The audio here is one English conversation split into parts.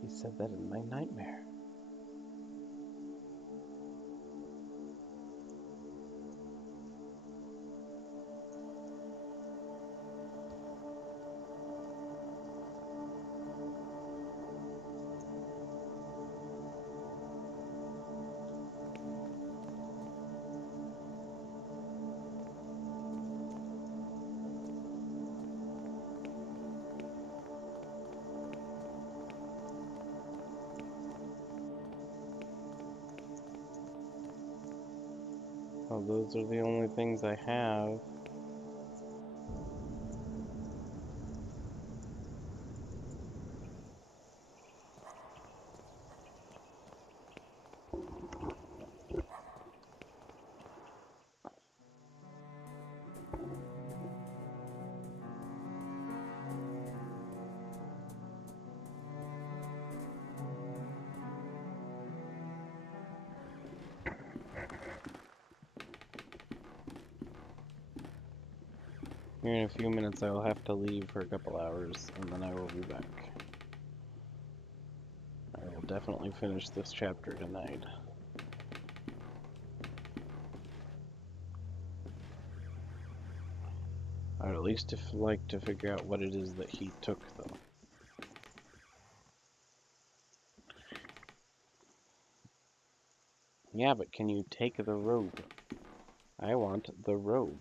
He said that in my nightmare. Well, those are the only things I have. Here in a few minutes I will have to leave for a couple hours, and then I will be back. I will definitely finish this chapter tonight. I'd at least like to figure out what it is that he took, though. Yeah, but can you take the robe? I want the robe.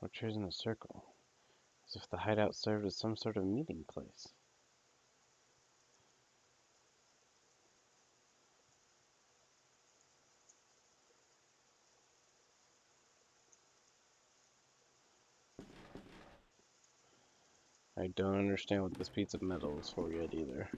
What chairs in a circle? As if the hideout served as some sort of meeting place. I don't understand what this piece of metal is for yet either.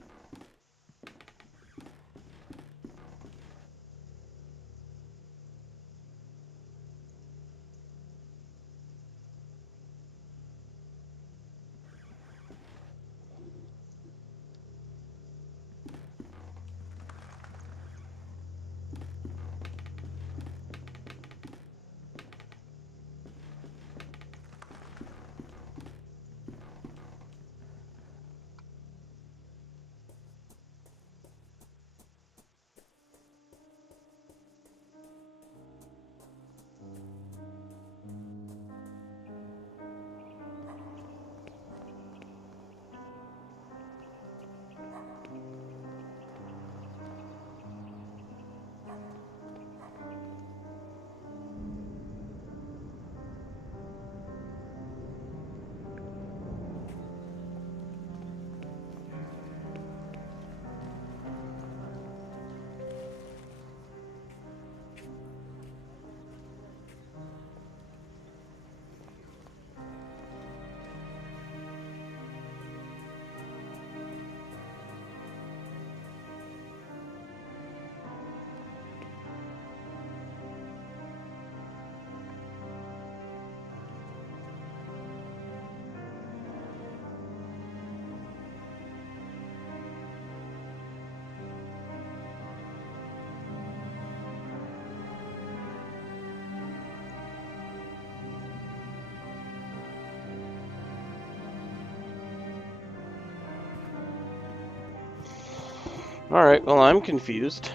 Alright, well, I'm confused.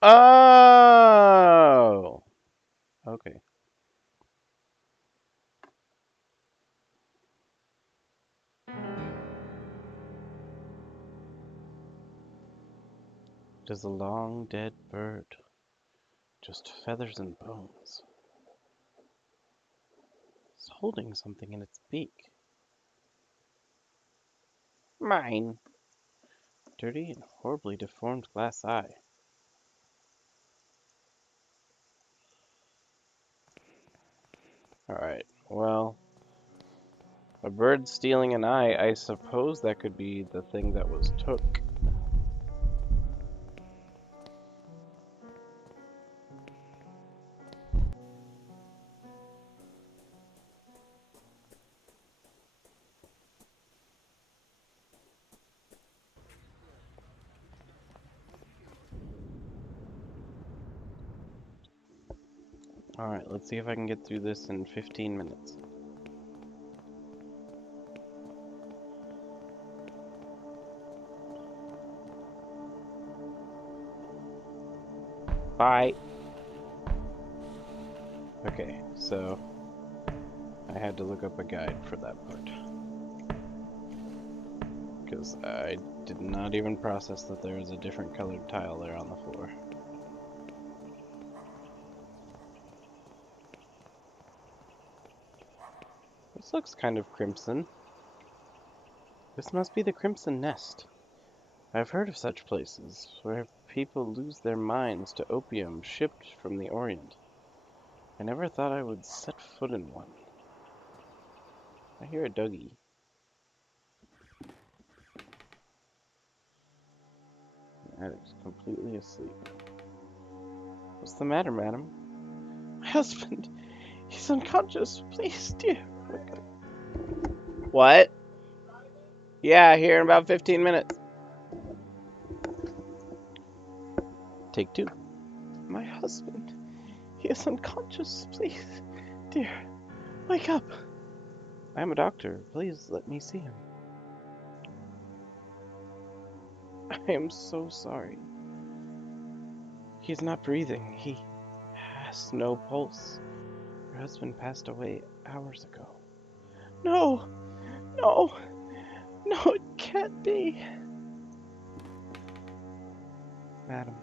Oh! Okay. It is a long dead bird. Just feathers and bones. It's holding something in its beak. Mine. Dirty and horribly deformed glass eye. Alright, well, a bird stealing an eye, I suppose that could be the thing that was took. Alright, let's see if I can get through this in 15 minutes. Bye! Okay, so I had to look up a guide for that part. Because I did not even process that there was a different colored tile there on the floor. This looks kind of crimson. This must be the Crimson Nest. I've heard of such places, where people lose their minds to opium shipped from the Orient. I never thought I would set foot in one. I hear a doggy. Addict's completely asleep. What's the matter, madam? My husband, he's unconscious. Please, dear. What? Yeah, here in about 15 minutes. Take two. My husband, he is unconscious. Please, dear, wake up. I am a doctor. Please let me see him. I am so sorry. He's not breathing. He has no pulse. Your husband passed away hours ago. No! No! No, it can't be! Madam,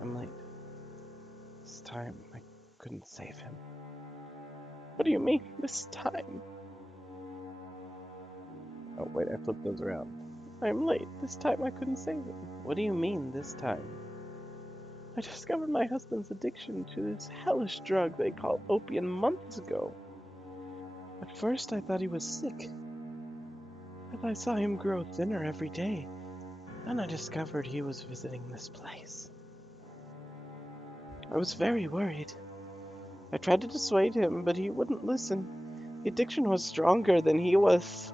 I'm late. This time I couldn't save him. What do you mean, this time? Oh, wait, I flipped those around. I'm late. This time I couldn't save him. What do you mean, this time? I discovered my husband's addiction to this hellish drug they call opium months ago. At first I thought he was sick, but I saw him grow thinner every day. Then I discovered he was visiting this place. I was very worried. I tried to dissuade him, but he wouldn't listen. The addiction was stronger than he was.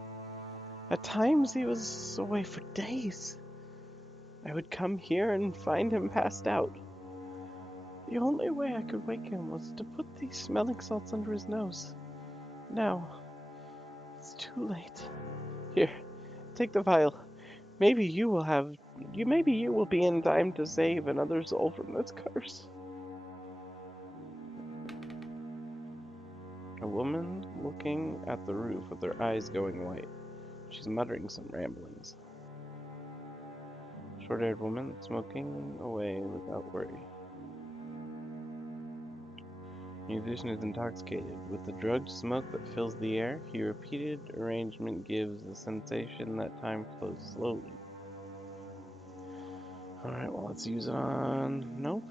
At times he was away for days. I would come here and find him passed out. The only way I could wake him was to put these smelling salts under his nose. Now, it's too late. Here, take the vial. Maybe you will be in time to save another soul from this curse. A woman looking at the roof with her eyes going white. She's muttering some ramblings. Short-haired woman smoking away without worry. Musician is intoxicated. With the drugged smoke that fills the air, he repeated arrangement gives the sensation that time flows slowly. Alright, well, let's use it on... Nope.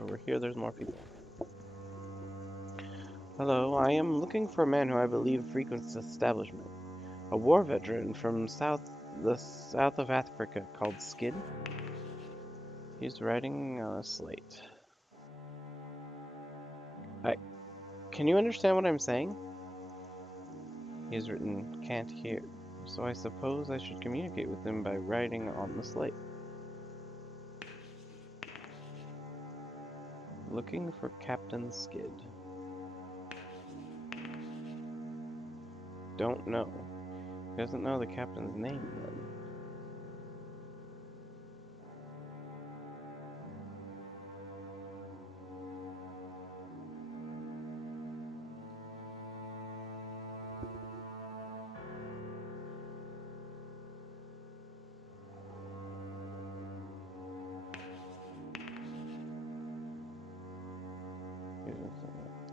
Over here, there's more people. Hello, I am looking for a man who I believe frequents this establishment. A war veteran from the south of Africa called Skid. He's writing on a slate. Can you understand what I'm saying? He has written, can't hear. So I suppose I should communicate with him by writing on the slate. Looking for Captain Skid. Don't know. He doesn't know the captain's name then.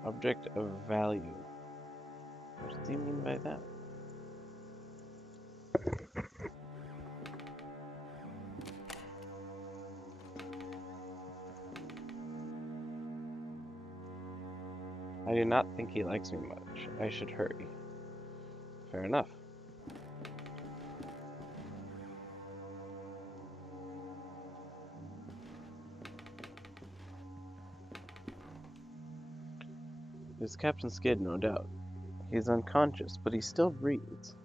Object of value. What does he mean by that? I do not think he likes me much. I should hurry. Fair enough. It's Captain Skid, no doubt. He's unconscious, but he still breathes.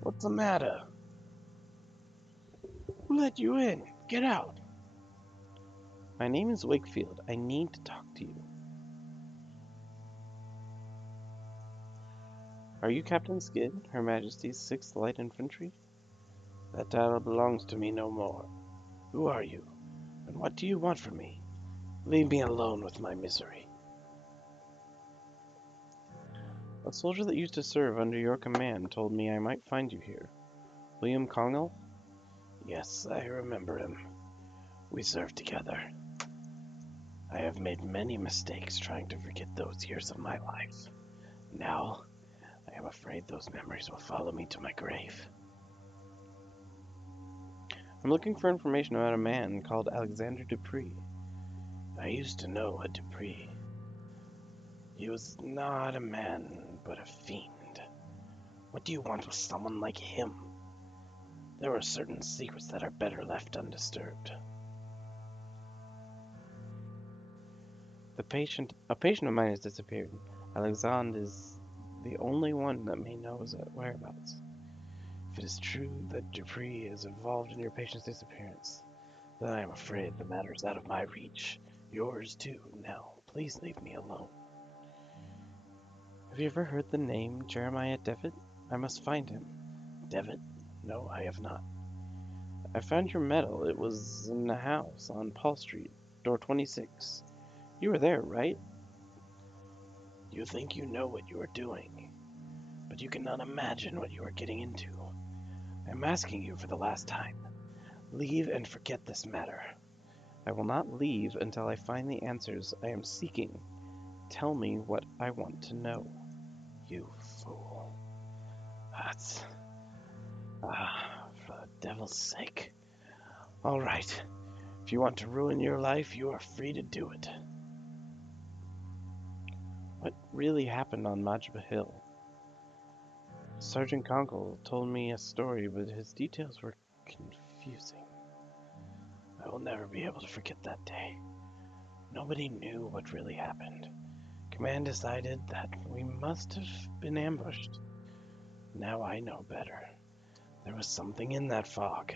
What's the matter? Who let you in? Get out! My name is Wakefield. I need to talk to you. Are you Captain Skid, Her Majesty's 6th Light Infantry? That title belongs to me no more. Who are you, and what do you want from me? Leave me alone with my misery. A soldier that used to serve under your command told me I might find you here. William Congal? Yes, I remember him. We served together. I have made many mistakes trying to forget those years of my life. Now, I am afraid those memories will follow me to my grave. I'm looking for information about a man called Alexander Dupree. I used to know a Dupree. He was not a man, but a fiend. What do you want with someone like him? There are certain secrets that are better left undisturbed. A patient of mine has disappeared. Alexandre is the only one that may know his whereabouts. If it is true that Dupree is involved in your patient's disappearance, then I am afraid the matter is out of my reach. Yours too. Now, please leave me alone. Have you ever heard the name Jeremiah Devitt? I must find him. Devitt? No, I have not. I found your medal. It was in the house on Paul Street, door 26. You were there, right? You think you know what you are doing, but you cannot imagine what you are getting into. I am asking you for the last time. Leave and forget this matter. I will not leave until I find the answers I am seeking. Tell me what I want to know. You fool. That's... for the devil's sake. All right. If you want to ruin your life, you are free to do it. What really happened on Majba Hill? Sergeant Conkle told me a story, but his details were confusing. I will never be able to forget that day. Nobody knew what really happened. Command decided that we must have been ambushed. Now I know better. There was something in that fog.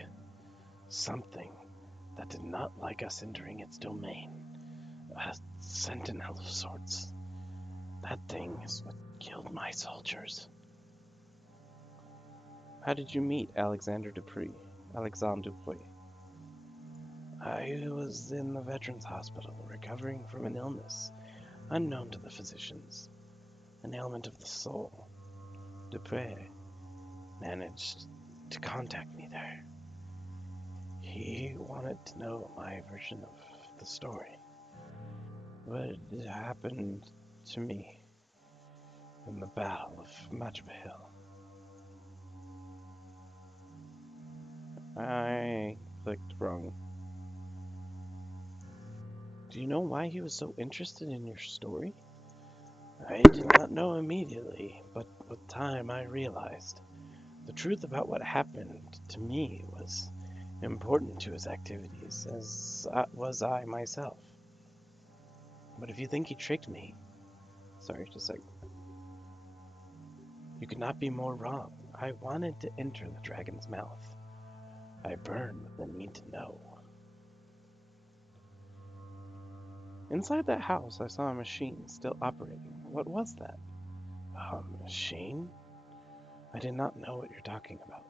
Something that did not like us entering its domain. A sentinel of sorts. That thing is what killed my soldiers. How did you meet Alexander Dupree? Alexandre Dupuy. I was in the Veterans Hospital, recovering from an illness unknown to the physicians, an ailment of the soul. Dupuy managed to contact me there. He wanted to know my version of the story. What had happened to me in the Battle of Majaba Hill. I clicked wrong. Do you know why he was so interested in your story? I did not know immediately, but with time I realized the truth about what happened to me was important to his activities, as was I myself. But if you think he tricked me, sorry, just a second. You could not be more wrong. I wanted to enter the dragon's mouth. I burned with the need to know. Inside that house, I saw a machine still operating. What was that? A machine? I did not know what you're talking about.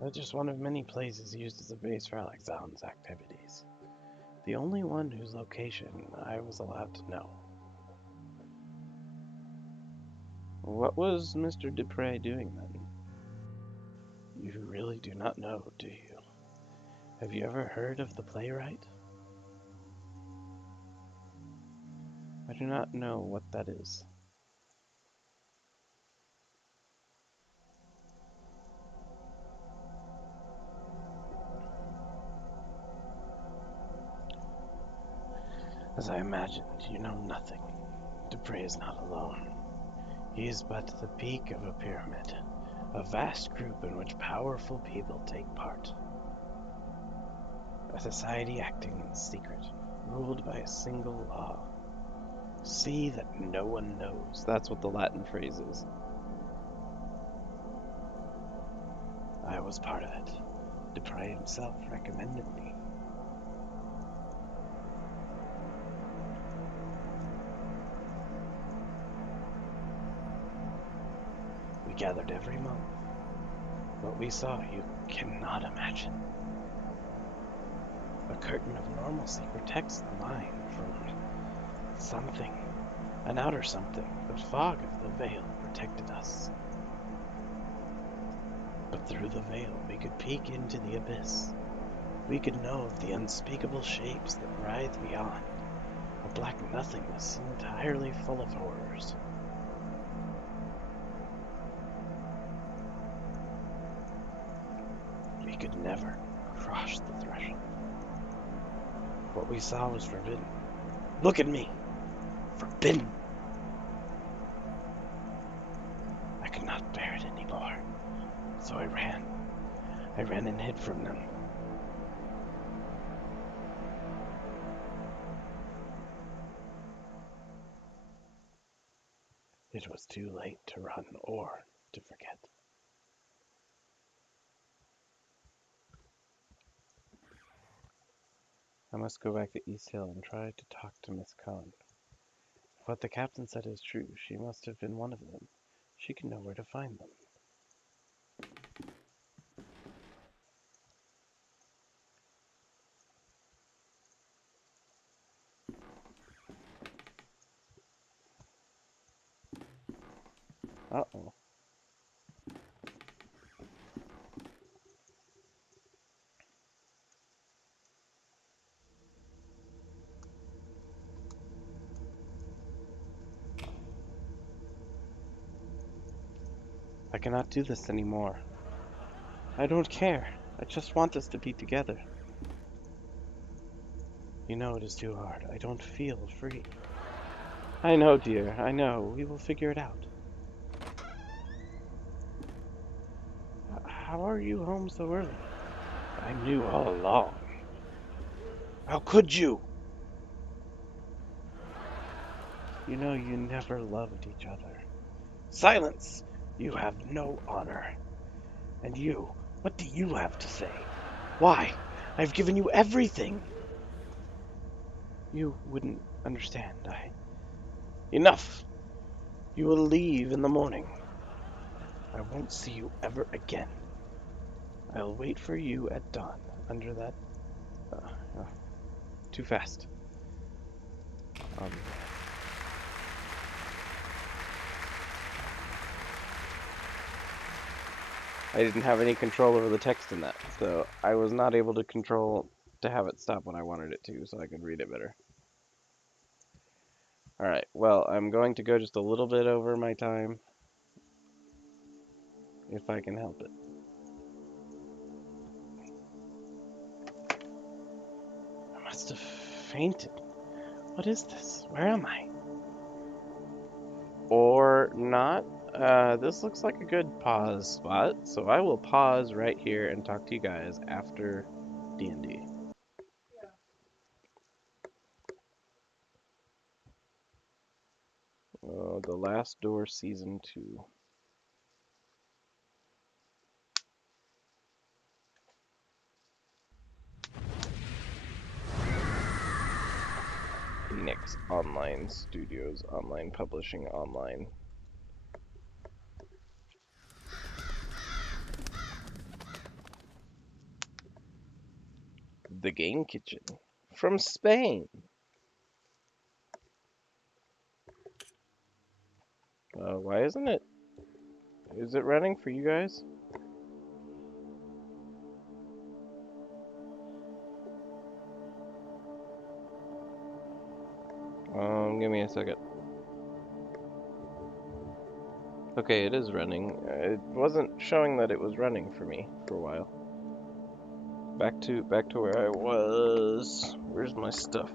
That's just one of many places used as a base for Alexandre's activities. The only one whose location I was allowed to know. What was Mr. Dupré doing then? You really do not know, do you? Have you ever heard of the Playwright? I do not know what that is. As I imagined, you know nothing. Dupré is not alone. He is but the peak of a pyramid, a vast group in which powerful people take part. A society acting in secret, ruled by a single law. See that no one knows. That's what the Latin phrase is. I was part of it. Dupré himself recommended me. We gathered every month. What we saw you cannot imagine. A curtain of normalcy protects the mind from something, an outer something. The fog of the veil protected us. But through the veil we could peek into the abyss. We could know of the unspeakable shapes that writhe beyond, a black nothingness entirely full of horrors. We could never cross the threshold. What we saw was forbidden. Look at me! Forbidden! I could not bear it anymore, so I ran. I ran and hid from them. It was too late to run or to forget. I must go back to East Hill and try to talk to Miss Cohn. If what the captain said is true, she must have been one of them. She can know where to find them. Uh-oh. I cannot do this anymore. I don't care. I just want us to be together. You know it is too hard. I don't feel free. I know, dear. I know. We will figure it out. How are you home so early? I knew all along. How could you? You know you never loved each other. Silence! You have no honor. And you, what do you have to say? Why? I've given you everything. You wouldn't understand. Enough! You will leave in the morning. I won't see you ever again. I'll wait for you at dawn under that. Oh, too fast. I didn't have any control over the text in that, so I was not able to control to have it stop when I wanted it to, so I could read it better. Alright, well, I'm going to go just a little bit over my time, if I can help it. I must have fainted. What is this? Where am I? Or not. This looks like a good pause spot, so I will pause right here and talk to you guys after D&D. The Last Door Season 2. Phoenix Online Studios, online publishing, online. The Game Kitchen from Spain. Why isn't it? Is it running for you guys? Give me a second. Okay, it is running. It wasn't showing that it was running for me for a while. Back to where I was. Where's my stuff?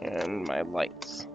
And my lights.